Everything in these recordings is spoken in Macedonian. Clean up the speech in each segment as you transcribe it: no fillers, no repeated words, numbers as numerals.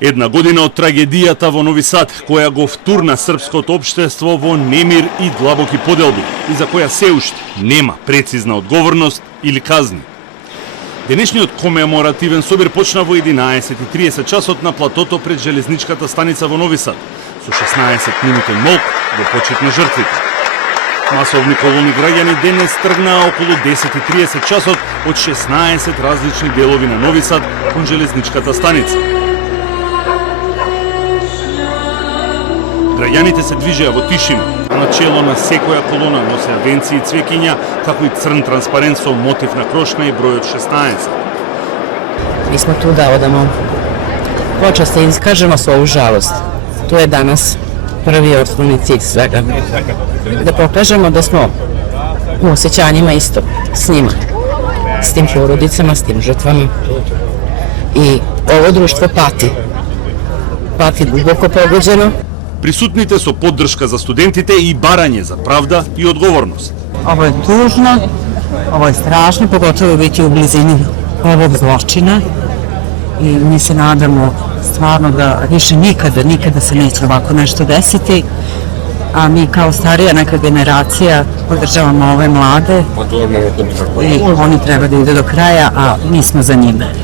Една година од трагедијата во Нови Сад, која го втурна српското општество во немир и длабоки поделби, и за која се уште нема прецизна одговорност или казни. Денешниот комеморативен собир почна во 11:30 часот на платото пред железничката станица во Нови Сад, со 16-минутен молк во почит на жртвите. Масовни колони граѓани денес тргнаа околу 10:30 часот од 16 различни делови на Нови Сад кон железничката станица. Граѓаните се движеа во тишина, а на чело на секоја колона носеа венци и цвеќиња, како и црн транспарент со мотив на крошна и бројот 16. Mi smo tu da odamo počast i iskažemo svoju žalost. To je danas prvi osnovni cilj svega. Da pokažemo da smo u osjećanjima isto s njima, s tim porodicama, s tim žrtvama. I ovo društvo pati duboko pogođeno. Присутните со поддршка за студентите и барање за правда и одговорност. Ovo je tužno, ovo je strašno, pogotovo biti u blizini ovog zločina i mi se nadamo stvarno da više nikada se neće ovako nešto desiti, a mi kao starija neka generacija podržavamo ove mlade i oni treba da ide do kraja, a mi smo za njime.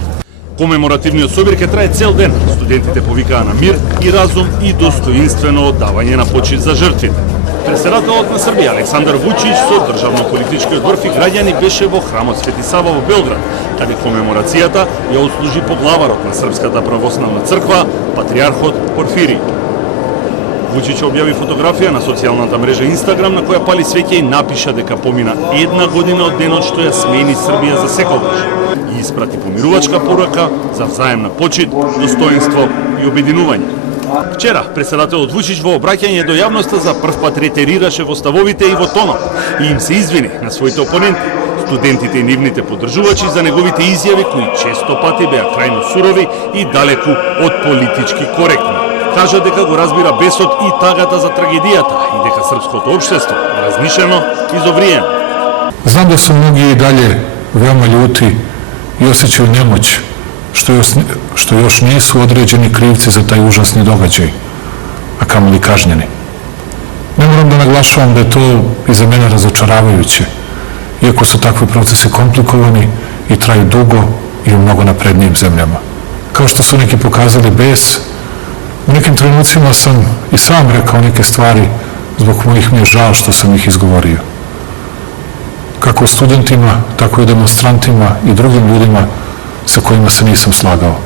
Комеморативниот собир ќе трае цел ден. Студентите повикаа на мир и разум и достоинствено оддавање на почит за жртвите. Председателот на Србија Александар Вучич со државно-политичкиот врв и граѓани беше во храмот Свети Сава во Белград, каде комеморацијата ја отслужи поглаварот на Српската православна црква, патриархот Порфирий. Вучич објави фотографија на социјалната мрежа Инстаграм на која пали свеќе и напиша дека помина една година од денот што ја смени Србија за секогаш и испрати помирувачка порака за взаемна почит, достоинство и обединување. Вчера председателот Вучич во обраќање до јавноста за прв пат ретерираше во ставовите и во тонот и им се извини на своите опоненти, студентите и нивните поддржувачи за неговите изјави кои често пати беа крајно сурови и далеку од политички коректни. Кажа дека го разбира бесот и тагата за трагедијата и дека српското општество е разнишено и изовриено. Знам да се многи и далje veoma ljuti i osjećaju nemoć što još nisu određeni krivci za taj užasni događaj, a kamoli kažnjeni. Ne moram da naglašavam da je to i za mene razočaravajuće, iako su takvi procesi komplikovani i traju dugo i u mnogo naprednijim zemljama. Kao što su neki pokazali bes, u nekim trenucima sam i sam rekao neke stvari zbog kojih mi je žao što sam ih izgovorio. Kako studentima, tako i demonstrantima i drugim ljudima sa kojima se nisam slagao.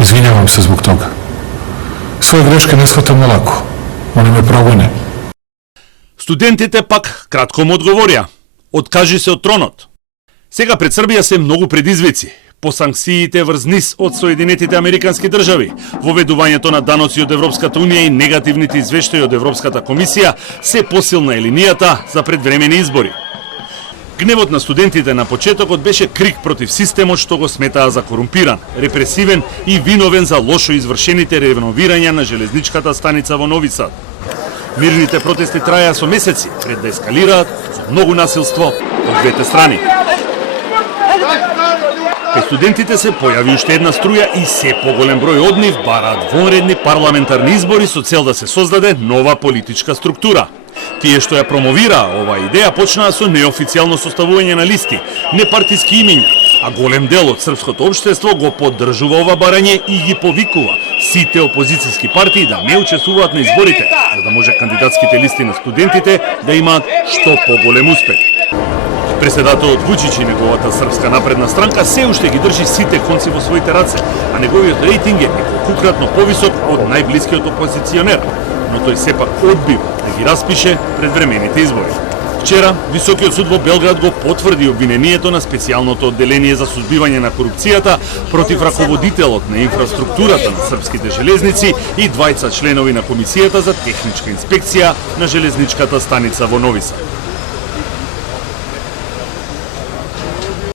Izvinjavam se zbog toga. Svoje greške ne shvatam olako. One me progone. Студентите пак кратко му одговорија. Откажи се од тронот. Сега пред Србија се многу предизвици. По санкциите врз низ од Соединетите Американски држави, воведувањето на даноци од Европската Унија и негативните извештаи од Европската комисија, се посилна е линијата за предвремени избори. Гневот на студентите на почетокот беше крик против системот што го сметаа за корумпиран, репресивен и виновен за лошо извршените реновирања на железничката станица во Нови Сад. Мирните протести траја со месеци пред да ескалираат со многу насилство од двете страни. Кај студентите се појави уште една струја и се поголем број од нив бараат вонредни парламентарни избори со цел да се создаде нова политичка структура. Тие што ја промовираа оваа идеја почнаа со неофицијално составување на листи, непартиски имиња, а голем дел од српското општество го поддржува ова барање и ги повикува сите опозицијски партии да не учествуваат на изборите, за да може кандидатските листи на студентите да имаат што поголем успех. Председателот Вучич и неговата Српска напредна странка се уште ги држи сите конци во своите раце, а неговиот рейтинг е неколкукратно повисок од најблискиот опозиционер, но тој сепак одбива да ги распише предвремените избори. Вчера, Високиот суд во Белград го потврди обвинението на специјалното одделение за сузбивање на корупцијата против раководителот на инфраструктурата на српските железници и двајца членови на Комисијата за техничка инспекција на железничката станица во Нови Сад.